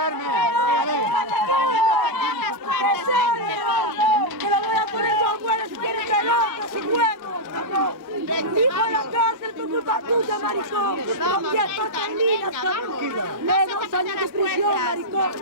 Que lo voy a poner todo bueno si quieres que loco, si juego. Dijo en la cárcel por culpa tuya, maricón. Con 10 patas en líneas, cabrón. Menos años de prisión, maricón.